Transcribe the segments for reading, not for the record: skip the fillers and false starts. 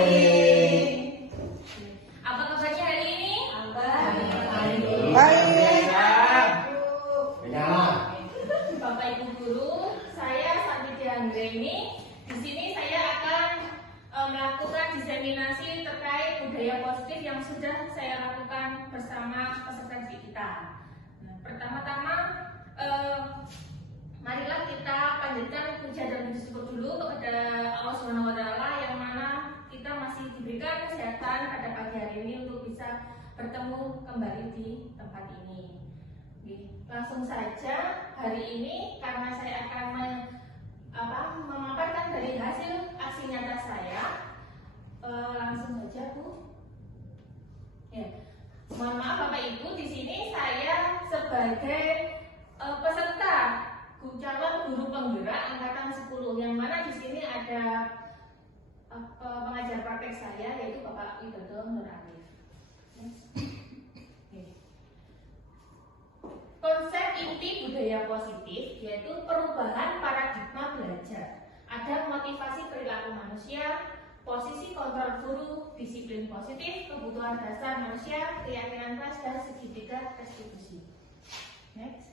pagi. Apa kabarnya hari ini? Baik. Bapak Ibu guru, saya Santitia Anggreni. Di sini saya akan melakukan diseminasi terkait budaya positif yang sudah saya lakukan bersama peserta didik kita. Nah, pertama-tama marilah kita panjatkan puja dan puji syukur dulu kepada Allah Subhanahu wa Ta'ala yang mana kita masih diberikan kesehatan pada pagi hari ini untuk bisa bertemu kembali di tempat ini. Langsung saja hari ini karena saya akan memaparkan dari hasil aksi nyata saya, langsung saja Bu. Ya. Mohon maaf Bapak Ibu, di sini saya sebagai peserta calon guru penggerak angkatan 10 yang mana di sini ada pengajar praktek saya yaitu Bapak Widodo Nur Arif. Konsep inti budaya positif yaitu perubahan paradigma belajar. Ada motivasi perilaku manusia, posisi kontrol guru, disiplin positif, kebutuhan dasar manusia, keyakinan kelas, dan segitiga restitusi. Next.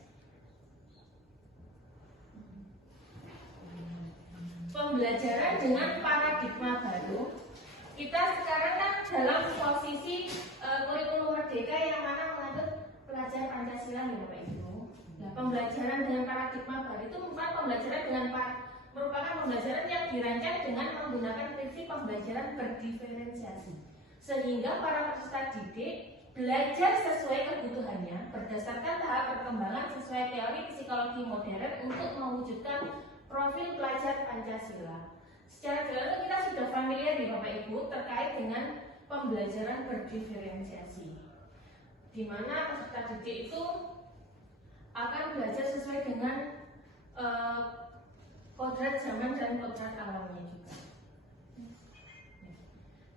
Pembelajaran dengan paradigma baru. Kita sekarang kan dalam posisi kurikulum merdeka yang mana mengatur pelajaran Pancasila ya Bapak Ibu. Nah, pembelajaran dengan paradigma baru itu merupakan pembelajaran yang dirancang dengan menggunakan prinsip pembelajaran berdiferensiasi, sehingga para peserta didik belajar sesuai kebutuhannya berdasarkan tahap perkembangan sesuai teori psikologi modern untuk mewujudkan profil pelajar Pancasila. Secara jelas kita sudah familiar nih Bapak Ibu terkait dengan pembelajaran berdiferensiasi, di mana peserta didik itu akan belajar sesuai dengan kodrat zaman dan kodrat alamnya juga.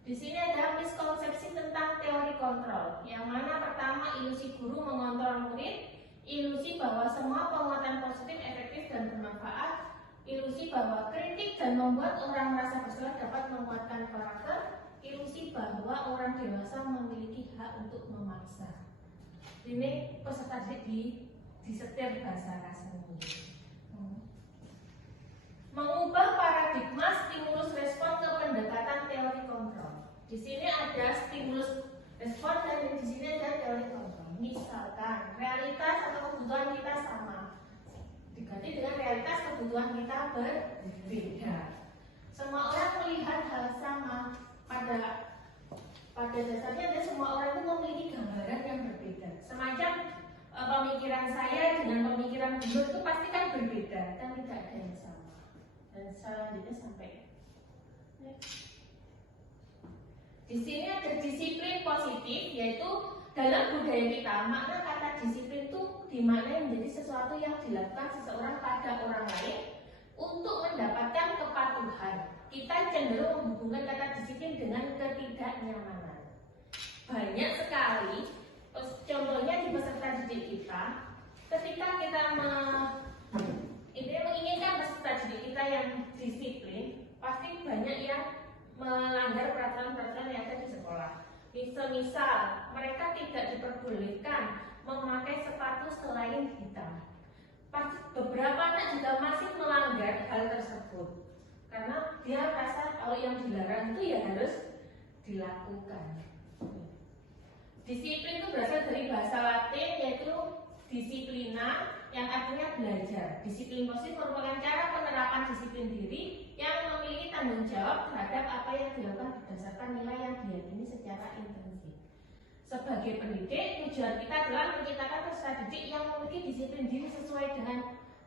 Di sini ada miskonsepsi tentang teori kontrol, yang mana pertama ilusi guru mengontrol murid, ilusi bahwa semua penguatan positif efektif dan bermanfaat, ilusi bahwa kritik dan membuat orang merasa bersalah dapat menguatkan karakter, ilusi bahwa orang dewasa memiliki hak untuk memaksa. Ini peserta didik disetir bahasa kasarnya. Mengubah paradigma stimulus respon ke pendekatan teori kontrol. Di sini ada stimulus respon dan di sini ada teori kontrol. Misalkan realitas atau kebutuhan kita sama, diganti dengan realitas kebutuhan kita berbeda. Semua orang melihat hal sama, pada dasarnya semua orang itu memiliki gambaran yang berbeda. Semacam pemikiran saya dengan pemikiran guru itu pasti kan berbeda, kan tidak ada yang sama. Dan selanjutnya sampai di sini ada disiplin positif, yaitu dalam budaya kita makna kata disiplin itu dimaknai menjadi sesuatu yang dilakukan seseorang pada orang lain untuk mendapatkan kepatuhan. Kita cenderung menghubungkan kata disiplin dengan ketidaknyamanan. Banyak sekali contohnya di peserta didik kita, ketika kita menginginkan peserta didik kita yang disiplin, pasti banyak yang melanggar peraturan-peraturan yang ada di sekolah. Misal, mereka tidak diperbolehkan memakai sepatu selain hitam. Pasti beberapa anak juga masih melanggar hal tersebut, karena dia merasa kalau yang dilarang itu ya harus dilakukan. Disiplin itu berasal dari bahasa Latin yaitu disiplina, yang artinya belajar. Disiplin positif merupakan cara penerapan disiplin diri yang memiliki tanggung jawab terhadap apa yang dilakukan berdasarkan nilai yang diyakini secara intensif. Sebagai pendidik, tujuan kita adalah menciptakan peserta didik yang memiliki disiplin diri sesuai dengan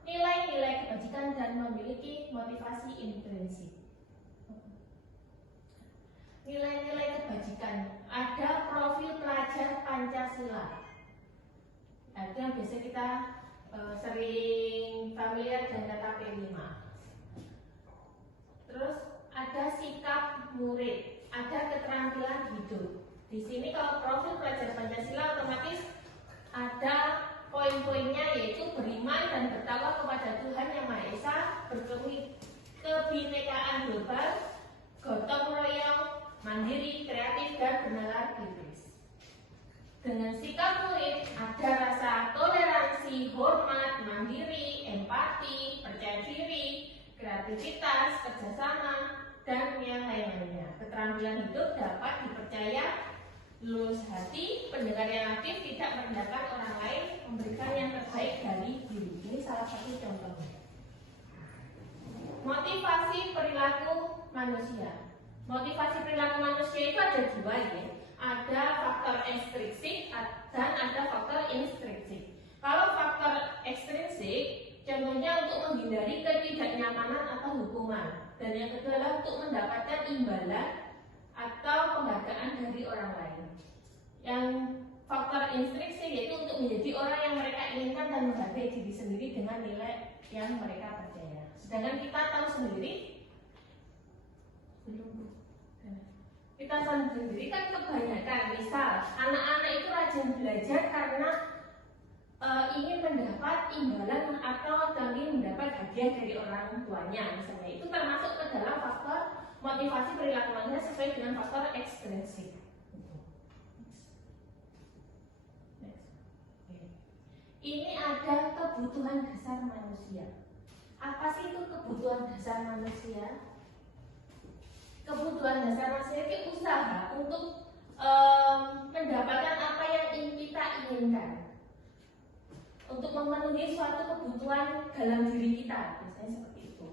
nilai-nilai kebajikan dan memiliki motivasi intrinsik. Nilai-nilai kebajikan, ada profil pelajar Pancasila. Nah, itu yang biasa kita sering familiar dengan kata P5. Terus ada sikap murid, ada keterampilan hidup. Di sini kalau profil pelajar Pancasila otomatis ada poin-poinnya, yaitu beriman dan bertakwa kepada Tuhan Yang Maha Esa, berkebinekaan global, gotong royong, dan bernalar kritis. Dengan sikap murid ada rasa toleransi, hormat, mandiri, empati, percaya diri, kreativitas, kerjasama, dan yang lain-lainnya. Keterampilan hidup dapat dipercaya, lulus hati, pendengar yang aktif, tidak merendahkan orang lain, memberikan yang terbaik dari diri. Ini salah satu contohnya. Motivasi perilaku manusia. Motivasi perilaku manusia itu ada dua ya. Ada faktor ekstrinsik dan ada faktor intrinsik. Kalau faktor ekstrinsik, contohnya untuk menghindari ketidaknyamanan atau hukuman. Dan yang kedua adalah untuk mendapatkan imbalan atau penghargaan dari orang lain. Yang faktor intrinsik yaitu untuk menjadi orang yang mereka inginkan dan menghargai diri sendiri dengan nilai yang mereka percaya. Sedangkan kita tahu sendiri, kita sendiri kan kebanyakan, misal anak-anak itu rajin belajar karena ingin mendapat imbalan atau ingin mendapat hadiah dari orang tuanya, misalnya itu termasuk ke dalam faktor motivasi perilaku manusia sesuai dengan faktor ekstrinsik. Ini ada kebutuhan dasar manusia. Apa sih itu kebutuhan dasar manusia? Kebutuhan dasar manusia itu usaha untuk mendapatkan apa yang kita inginkan, untuk memenuhi suatu kebutuhan dalam diri kita, biasanya seperti itu.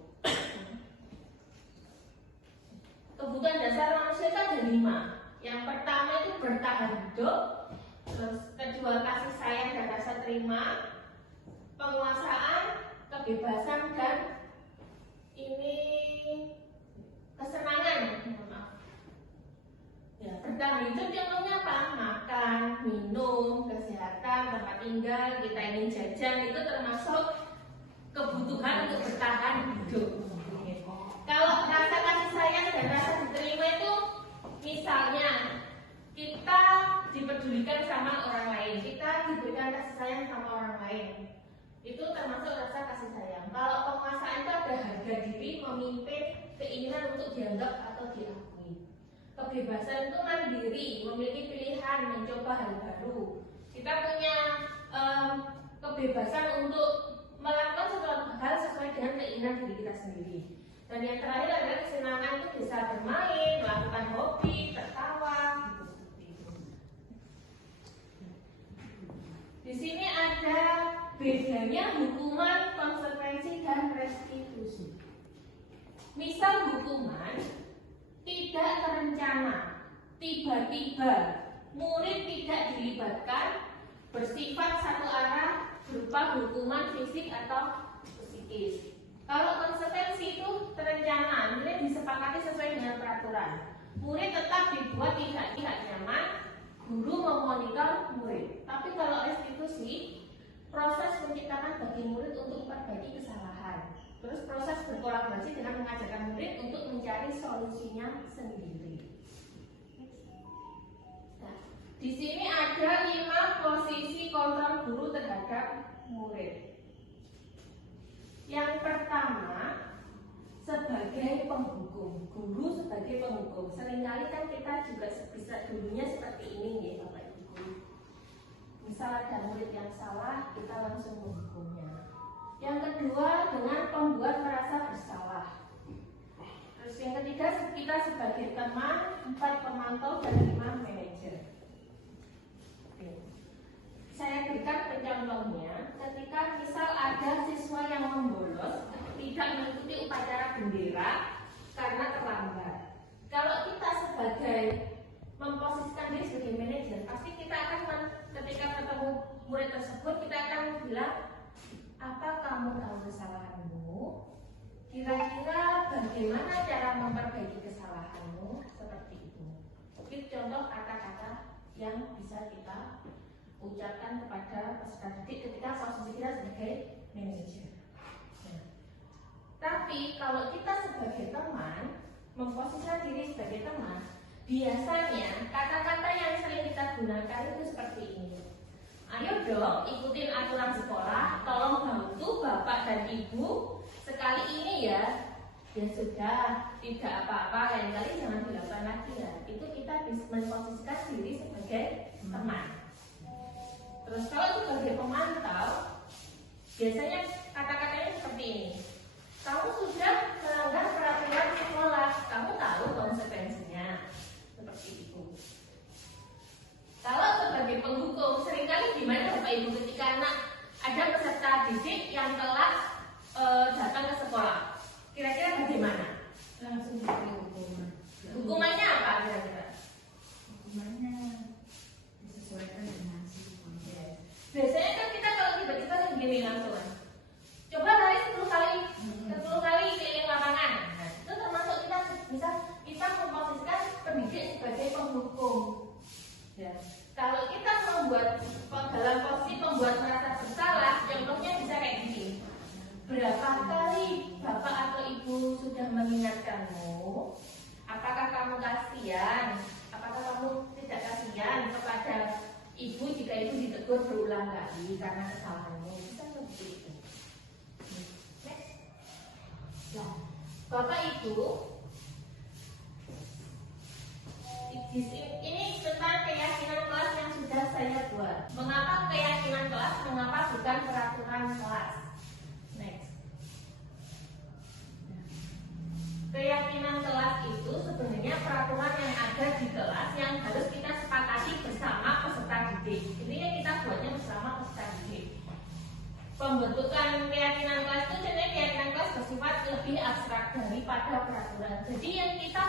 Kebutuhan dasar manusia itu ada 5. Yang pertama itu bertahan hidup, terus kedua kasih sayang dan rasa terima, penguasaan, kebebasan, dan ini kesenangan. Ya, bertahan hidup contohnya apa? Makan, minum, kesehatan, tempat tinggal, kita ingin jajan, itu termasuk kebutuhan untuk bertahan hidup. Kalau rasa kasih sayang dan rasa diterima itu misalnya kita dipedulikan sama orang lain, kita diberikan kasih sayang sama orang lain, itu termasuk rasa kasih sayang. Kalau penguasaan itu ada harga diri, memimpin, keinginan untuk dianggap atau diakui. Kebebasan itu mandiri, memiliki pilihan, mencoba hal baru. Kita punya kebebasan untuk melakukan sesuatu hal sesuai dengan keinginan diri kita sendiri. Dan yang terakhir adalah kesenangan, itu bisa bermain, melakukan hobi, tertawa, gitu seperti itu. Di sini ada bedanya hukuman, konsekuensi, dan restitusi. Misal hukuman tidak terencana, tiba-tiba, murid tidak dilibatkan, bersifat satu arah, berupa hukuman fisik atau psikis. Kalau konsekuensi itu terencana, murid disepakati sesuai dengan peraturan. Murid tetap dibuat tidak nyaman, guru memonitor murid. Tapi kalau restitusi, proses menciptakan bagi murid untuk memperbaiki kesalahan. Terus proses berkolaborasi dengan mengajarkan murid untuk mencari solusinya sendiri. Nah, di sini ada 5 posisi kontrol guru terhadap murid. Yang pertama, sebagai penghukum, guru sebagai penghukum. Seringkali kan kita juga bisa dulunya seperti ini ya Bapak Ibu. Misal ada murid yang salah, kita langsung menghukumnya. Yang kedua, dengan pembuat merasa bersalah. Terus yang ketiga, kita sebagai teman, 4 pemantau, dan 5 manajer. Saya berikan pencontohnya, ketika misal ada siswa yang membolos, tidak mengikuti upacara bendera karena terlambat. Kalau kita sebagai memposisikan diri sebagai manajer, pasti kita akan ketika ketemu murid tersebut, kita akan bilang, apa kamu tahu kesalahanmu? Kira-kira bagaimana cara memperbaiki kesalahanmu? Seperti itu. Itu contoh kata-kata yang bisa kita ucapkan kepada peserta didik ketika posisi kita sebagai manajer. Nah, tapi kalau kita sebagai teman, memposisikan diri sebagai teman, biasanya kata-kata yang sering kita gunakan itu seperti ini. Ayo dong, ikutin aturan sekolah, tolong bantu Bapak dan Ibu sekali ini ya. Ya sudah, tidak apa-apa, lain kali jangan dilakukan lagi ya. Itu kita bisa memposisikan diri sebagai teman. Terus kalau sebagai pemantau, biasanya kata-katanya seperti ini. Kamu sudah melanggar peraturan sekolah, kamu tahu konsekuensinya. Seperti itu. Kalau sebagai penghukum, seringkali gimana Bapak Ibu ketika anak ada peserta didik yang telah datang ke sekolah, kira-kira bagaimana? Langsung diberi hukuman. Hukumannya apa kira-kira? Hukumannya disesuaikan dengan si kondisi. Biasanya kan kita kalau tiba-tiba begini langsung, coba lari 10 kali keliling lapangan. Nah, itu termasuk kita bisa kita memposisikan pendidik sebagai penghukum. Ya. Kalau kita membuat dalam posisi membuat merasa bersalah, contohnya bisa kayak gini. Berapa kali bapak atau ibu sudah mengingatkanmu? Apakah kamu kasihan? Apakah kamu tidak kasihan kepada ibu jika ibu ditegur berulang kali karena kesalahanmu? Bisa seperti itu. Next. Nah, bapak ibu, ini tentang keyakinan kelas yang sudah saya buat. Mengapa keyakinan kelas? Mengapa bukan peraturan kelas? Next. Keyakinan kelas itu sebenarnya peraturan yang ada di kelas yang harus kita sepakati bersama peserta didik. Intinya kita buatnya bersama peserta didik. Pembentukan keyakinan kelas itu sebenarnya keyakinan kelas bersifat lebih abstrak daripada peraturan. Jadi yang kita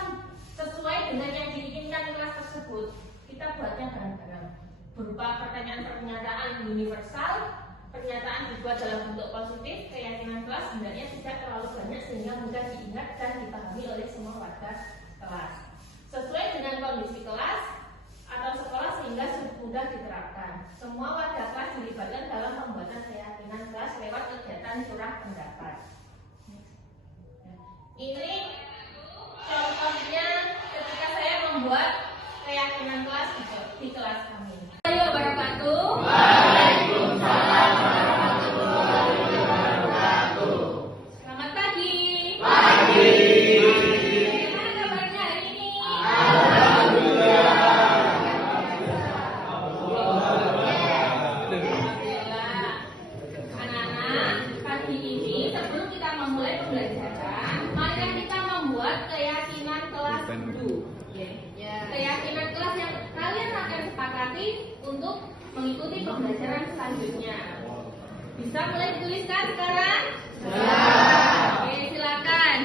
sesuai dengan yang diinginkan kelas tersebut, kita buatnya bareng-bareng. Berupa pertanyaan-pernyataan universal, pernyataan dibuat dalam bentuk positif, keyakinan kelas sebenarnya tidak terlalu banyak sehingga mudah diingat dan dipahami oleh semua warga kelas. Sesuai dengan kondisi kelas atau sekolah sehingga mudah diterapkan. Semua warga kelas dilibatkan dalam pembuatan keyakinan kelas lewat kegiatan curah pendapat. Ini contohnya ketika saya membuat keyakinan kelas di kelas kami. Assalamualaikum wabarakatuh. Waalaikumsalam warahmatullahi wabarakatuh. Selamat pagi. Pagi. Gimana kabarnya hari ini? Alhamdulillah. Anak-anak, pagi ini sebelum kita memulai pembelajaran, mari kita membuat keyakinan kelas dulu. Keyakinan kelas yang kalian akan sepakati untuk mengikuti pembelajaran selanjutnya. Bisa mulai dituliskan sekarang? Oke, silakan.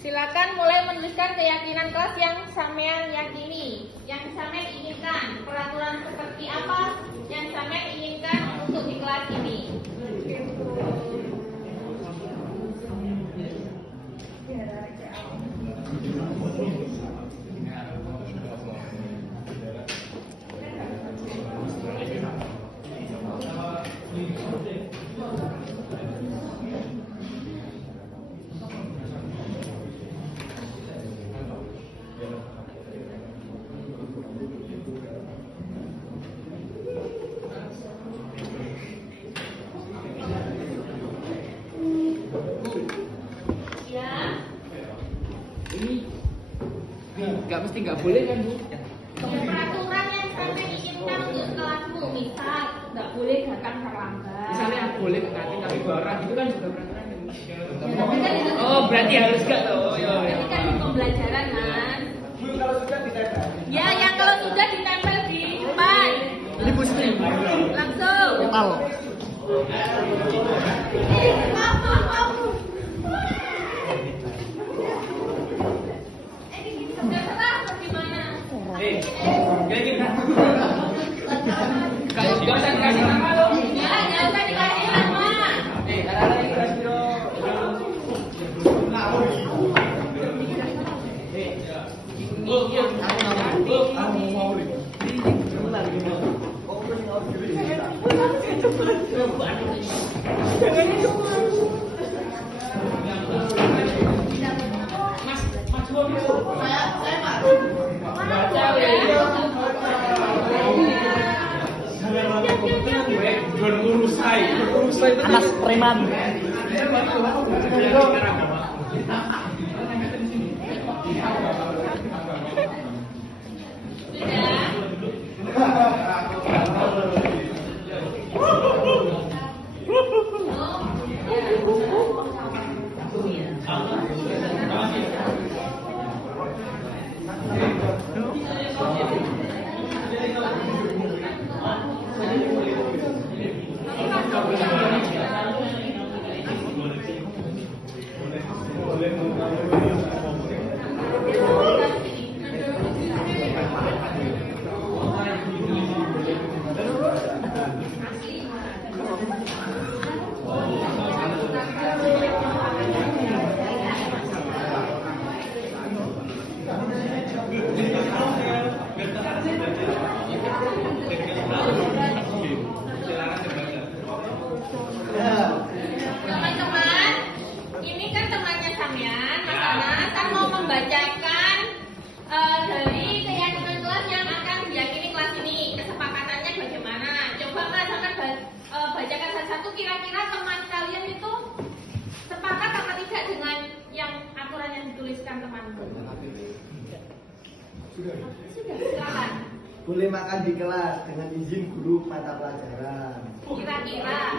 Silakan mulai menuliskan keyakinan kelas yang sampean yakini, yang sampean inginkan. Peraturan seperti apa yang sampean inginkan untuk di kelas ini? Nggak mesti nggak boleh kan Bu? Peraturan yang sampai inginkan untuk kelasmu, misal nggak boleh datang terlambat. Misalnya boleh ke kantin tapi barang itu kan juga peraturan kan? Ya, Oh berarti harus nggak tuh? Ini kan di pembelajaran Mas. Kalau sudah ditempel. Ya, yang kalau sudah ditempel di depan. Ini Bu Sri. Langsung. Total. Terserah bagaimana. Kalau nggak usah dikasih nama loh. Ya, nggak usah dikasih nama. Ada dikasih dong. Anas preman. Teman-teman, ini kan temannya Samyan, Mas Anas kan mau membacakan dari keyakinan kelas yang akan diyakini kelas ini. Kesepakatannya bagaimana? Coba Mas Anas bacakan satu-satu, kira-kira teman kalian itu sepakat apa tidak dengan yang aturan yang dituliskan temanku? Sudah. Sudah, silakan. Boleh makan di kelas dengan izin guru mata pelajaran. Kira-kira.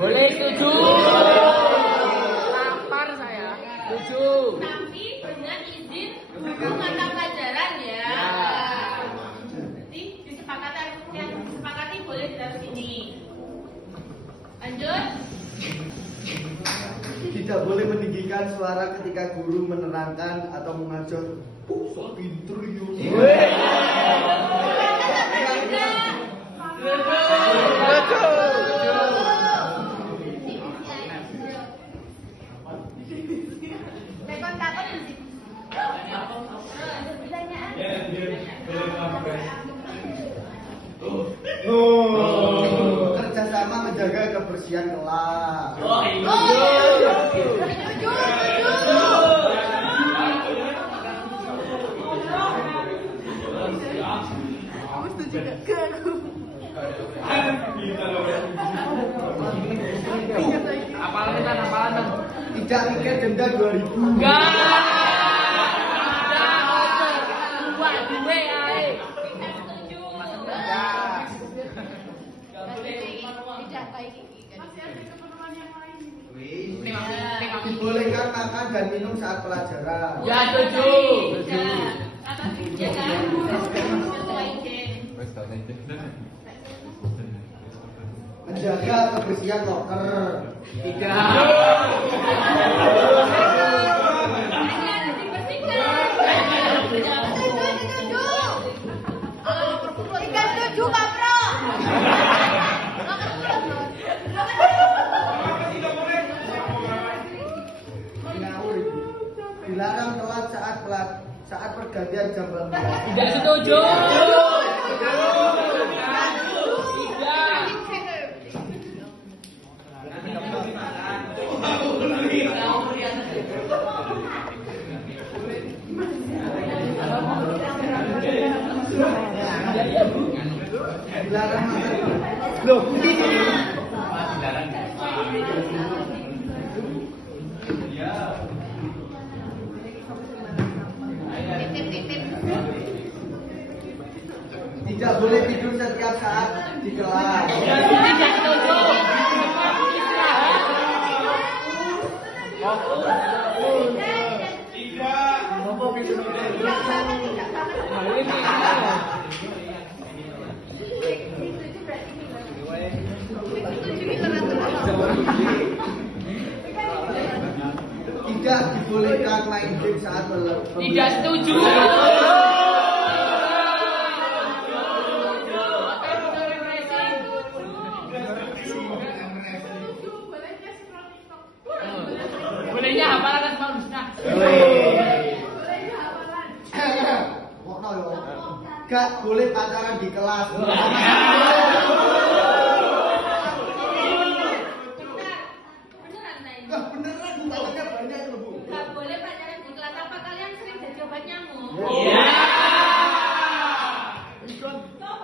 Boleh setuju. Lapar saya. Setuju. Tapi dengan izin guru mata pelajaran ya. Jadi disepakati boleh dari sini. Lanjut. Tidak boleh meninggikan suara ketika guru menerangkan atau mengajar. Sok pinter yuk. Kerjasama menjaga kebersihan kelas. Apalan. Tidak tiket denda 2.000. Enggak. Buat gue ae. Setuju. Dibolehkan makan dan minum saat pelajaran. Ya setuju. Atas izin kan? Sesuai izin. Menjaga kebersihan loker. Tidak. Hanya dibersihkan. Dilarang telat saat pergantian jam pelajaran. Tidak setuju. Dilarang makan. Loh, tidak boleh tidur setiap saat di kelas. Tidak setuju. Tidak dibolehkan main game saat Tidak setuju. Bolehnya hafalan kan Paulus. Nah. Gak boleh pacaran di kelas. Beneran saya. Beneran bukanya banyak loh Bu. Gak boleh pacaran di kelas. Apa kalian sering jadi obat nyamuk? Iya.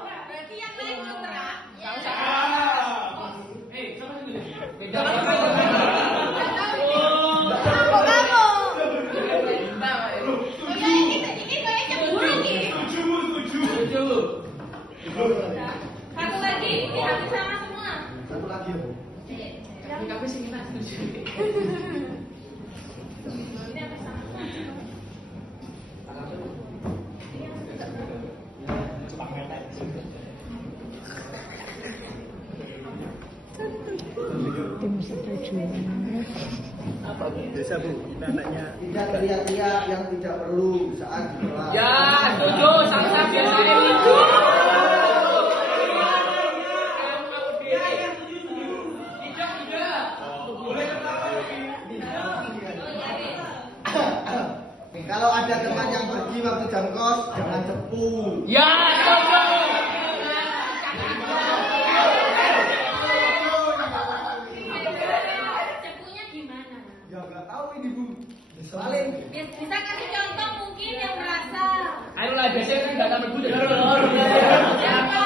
Berarti yang lain belum terang. Satu lagi, ini habis sama semua. Satu lagi ya Bu. Ini habis sama semua. Apa Bu? Biasa Bu, kita anaknya. Tidak teriak-teriak yang tidak perlu saat di kelas. Ya setuju. Sang-sang biasa itu. Kalau Kalau ada teman yang pergi waktu jam kos, jangan cepu. Ya, setuju. Cepunya gimana? Ya nggak tahu ini Bu. Disalin. Bisa kasih contoh mungkin yang merasa. Ayolah, biasanya kan nggak tahu dulu. Siapa?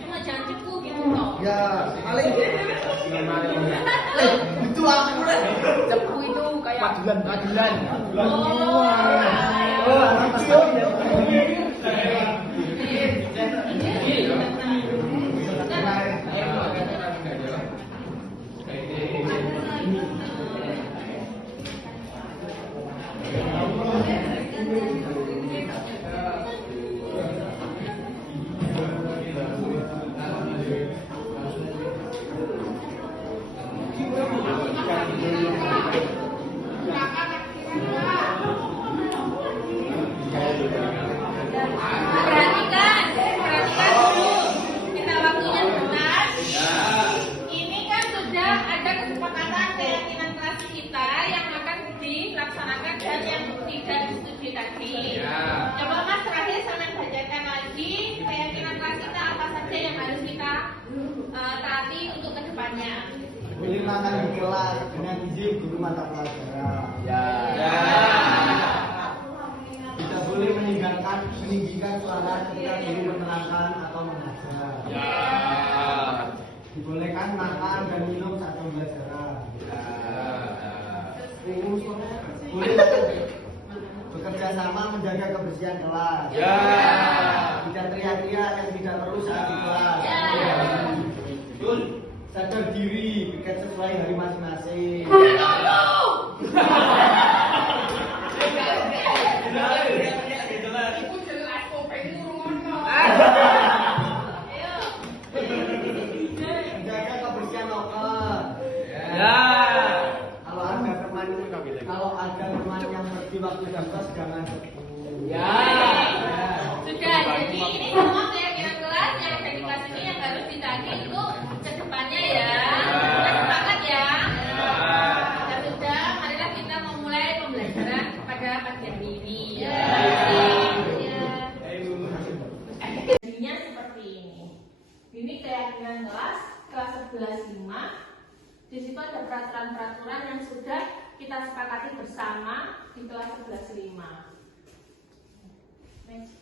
Cuma jangan cepu gitu loh. Ya, paling itu aku deh. Cepu itu kayak padulan. Oh, anak kecil. Perhatikan. Kita waktunya sebentar. Ini kan sudah ada kesepakatan keyakinan klasik kita yang akan dilaksanakan dan yang tidak disetujui tadi. Coba Mas terakhir saya bacakan lagi keyakinan klasik kita apa saja yang harus kita taati untuk kedepannya. Boleh makan di kelas dengan izin guru mata pelajaran. Tidak boleh meninggikan suara ketika guru menerangkan atau mengajar. Dibolehkan makan dan minum saat pembelajaran. Boleh bekerja sama menjaga kebersihan kelas. Tidak teriak-teriak yang tidak perlu saat di kelas. Sadar diri, piket sesuai hari masing-masing. Menjaga kebersihan loker. Kalau ada teman yang pergi waktu jam kos jangan cepu. Sudah, jadi ini semua keyakinan kelas yang ada di kelas ini yang harus ditaati untuk kedepannya ya. Kita sepakat ya. Dan sudah, marilah kita memulai pembelajaran pada pagi hari ini. Jadinya seperti ini. Ini keyakinan kelas 11.5. Di situ ada peraturan-peraturan yang sudah kita sepakati bersama di kelas 11.5. Next.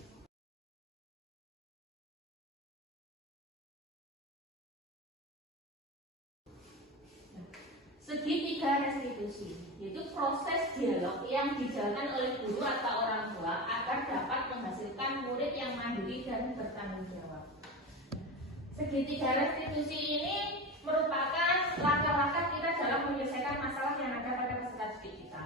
Segitiga restitusi, yaitu proses dialog yang dijalankan oleh guru atau orang tua agar dapat menghasilkan murid yang mandiri dan bertanggung jawab. Segitiga restitusi ini merupakan langkah-langkah kita dalam menyelesaikan masalah yang ada pada peserta didik kita.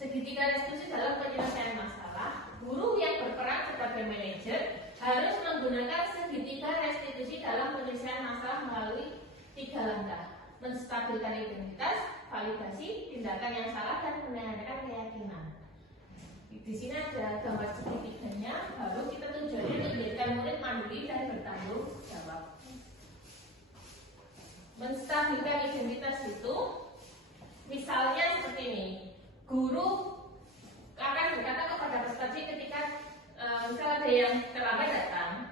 Segitiga restitusi dalam penyelesaian masalah, guru yang berperan sebagai manajer harus menggunakan segitiga restitusi dalam penyelesaian masalah melalui 3 langkah: menstabilkan identitas, validasi tindakan yang salah, dan menanyakan keyakinan. Di sini ada gambar segitiganya, baru kita tujuannya untuk menjadikan murid mandiri dan bertanggung jawab. Menstabilkan identitas itu, misalnya seperti ini. Guru akan berkata kepada peserta didik ketika misal ada yang terlambat datang,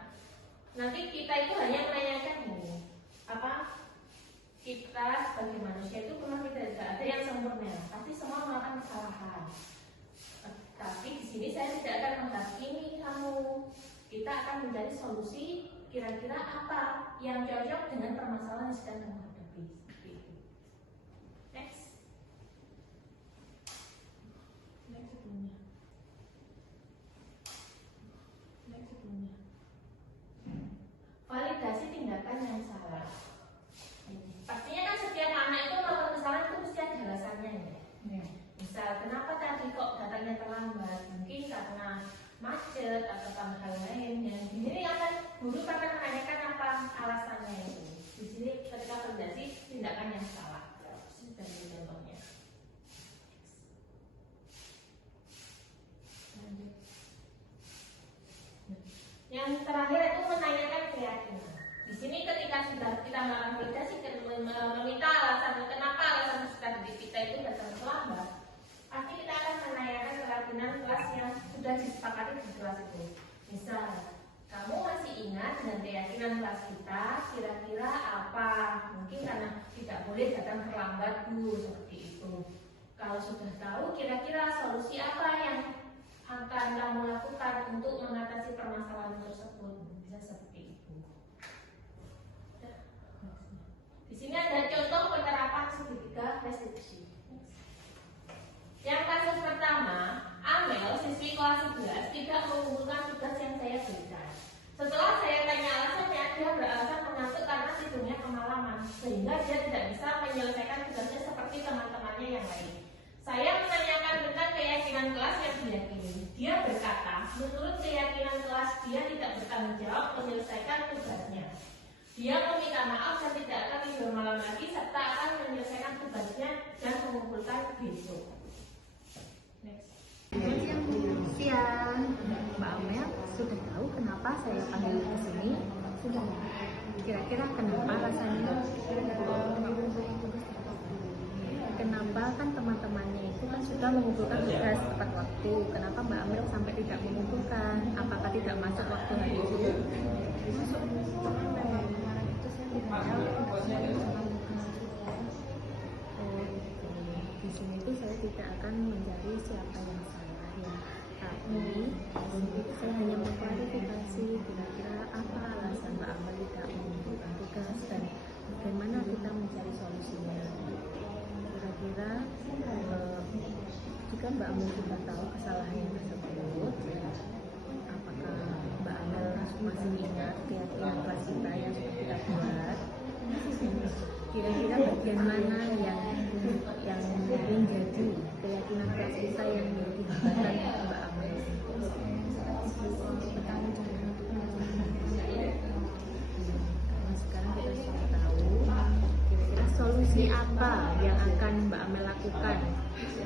nanti kita itu hanya menanyakan ini, apa kita sebagai manusia itu memang tidak ada yang sempurna, pasti semua melakukan kesalahan. Tapi di sini saya tidak akan menghakimi kamu, kita akan mencari solusi kira-kira apa yang cocok dengan permasalahan yang sedang kamu hadapi. Next. Validasi tindakan yang salah. Pastinya kan setiap anak itu melakukan kesalahan itu mesti ada alasannya ya. Misal kenapa tadi kok datangnya terlambat? Mungkin karena macet atau karena hal lain. Di sini akan guru akan menanyakan apa alasannya itu. Di sini ketika sudah disepakati di kelas itu. Misal, kamu masih ingat dengan keyakinan kelas kita kira-kira apa? Mungkin karena tidak boleh datang terlambat Bu, seperti itu. Kalau sudah tahu kira-kira solusi apa yang akan kamu lakukan untuk mengatasi permasalahan tersebut, bisa seperti itu. Di sini ada contoh penerapan segitiga restriksi. Yang kasus pertama, Amel, siswi kelas 11, tidak mengumpulkan tugas yang saya berikan. Setelah saya tanya alasannya, dia beralasan mengantuk karena tidurnya kemalaman, sehingga dia tidak bisa menyelesaikan tugasnya seperti teman-temannya yang lain. Saya menanyakan tentang keyakinan kelas yang diyakini. Dia berkata, menurut keyakinan kelas, dia tidak bertanggung jawab menyelesaikan tugasnya. Dia meminta maaf dan tidak akan tidur malam lagi, serta akan menyelesaikan tugasnya dan mengumpulkan besok. Siang, Mbak Amel sudah tahu kenapa saya panggil ke sini? Sudah. Kira-kira kenapa rasanya? Kenapa kan teman-temannya itu kan sudah mengumpulkan tugas tepat waktu? Kenapa Mbak Amel sampai tidak mengumpulkan? Apakah tidak masuk waktu hari itu? Masuk. Itu saya tidak tahu. Di sini tuh saya tidak akan mencari siapa yang salah ya. Tapi saya hanya mengklarifikasi kira-kira apa alasan Mbak Amel tidak mengumpulkan tugas dan bagaimana kita mencari solusinya. Kira-kira jika Mbak Amel sudah tahu kesalahan tersebut, apakah Mbak Amel masih ingat keyakinan kelas kita yang sudah kita buat? Kira-kira bagian mana yang menjadi keyakinan kelas kita yang menjadi hambatan Mbak Amel? Sekarang kita sudah tahu kira-kira solusi apa yang akan Mbak Amel lakukan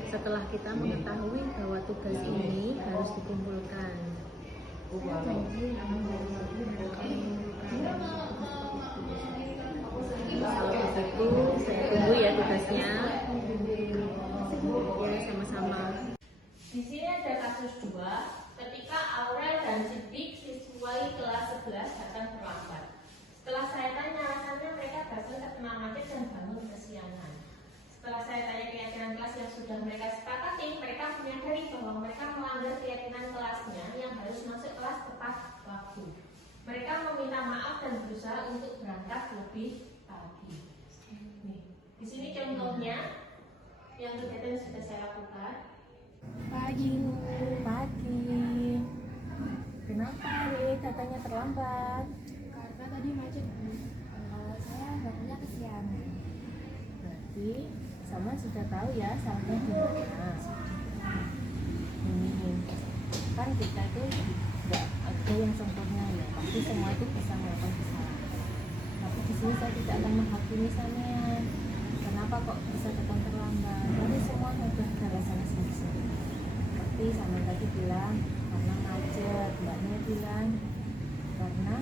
setelah kita mengetahui bahwa tugas ini harus dikumpulkan. Kalau begitu saya tunggu ya tugasnya. Ya, sama-sama. Di sini ada kasus 2, ketika Aurel dan Sidik siswa kelas 11 datang terlambat. Setelah saya tanya alasannya, mereka datang terkena macet dan bangun kesiangan. Setelah saya tanya keyakinan kelas yang sudah mereka sepakati, mereka menyadari bahwa mereka melanggar keyakinan kelasnya yang harus masuk kelas tepat waktu. Mereka meminta maaf dan berusaha untuk berangkat lebih pagi. Nih, di sini contohnya yang kegiatan sudah saya lakukan. Pagi. Kenapa hari datanya terlambat? Karena tadi macet Bu. Saya bangunnya kesiangan. Berarti sama sudah tahu ya salahnya di mana. Kan kita tuh nggak ada yang sempurna ya. Pasti semua itu bisa melakukan kesalahan. Tapi di sini saya tidak akan menghakimi sampean. Kenapa kok bisa datang terlambat? Tapi semua sudah ada alasannya sendiri. Seperti sama tadi bilang karena macet, mbaknya bilang karena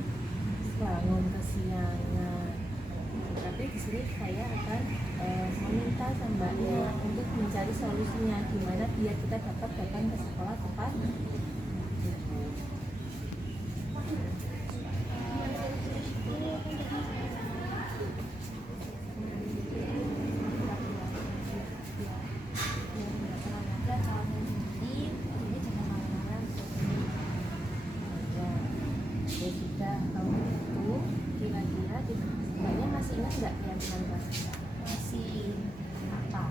bangun kesiangan. Tapi di sini saya akan meminta sama mbaknya untuk mencari solusinya gimana biar kita dapat datang ke sekolah tepat. Enggak keyakinan kelas kita masih apa?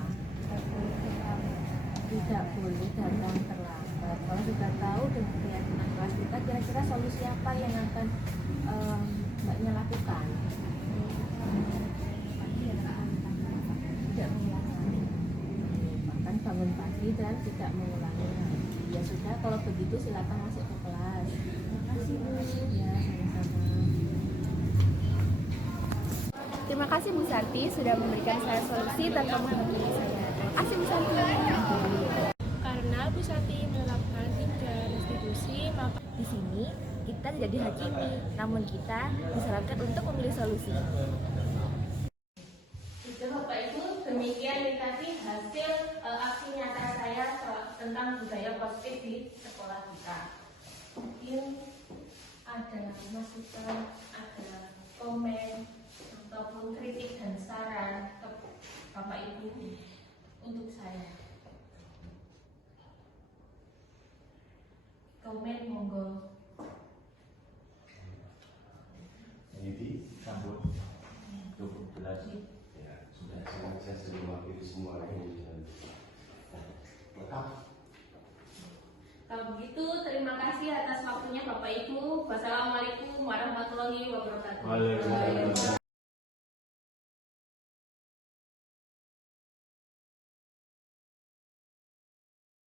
Tidak boleh datang terlambat. Kalau sudah tahu dengan keyakinan kelas kita, kira-kira solusi apa yang akan mbaknya lakukan? Tidak mengulangi. Bahkan bangun pagi dan tidak mengulangi. Ya sudah, kalau begitu silakan masuk ke kelas. Terima kasih Bu. Ya, sama-sama. Terima kasih Bu Santi sudah memberikan saya solusi tanpa menghakimi saya. Terima kasih Bu Santi. Karena Bu Santi menerapkan 3 restitusi, maka di sini kita tidak dihakimi, namun kita disarankan untuk memilih solusi. Bapak Ibu, demikian tadi hasil aksi nyata saya tentang budaya positif di sekolah kita. Mungkin ada masukan, ada komen, ataupun kritik dan saran ke Bapak Ibu untuk saya. Komen monggo. Jadi sambut cukup jelas ya, sudah saya sering mewakili semua ini lengkap. Kalau begitu, terima kasih atas waktunya Bapak Ibu. Wassalamualaikum warahmatullahi wabarakatuh. Waalaikumsalam.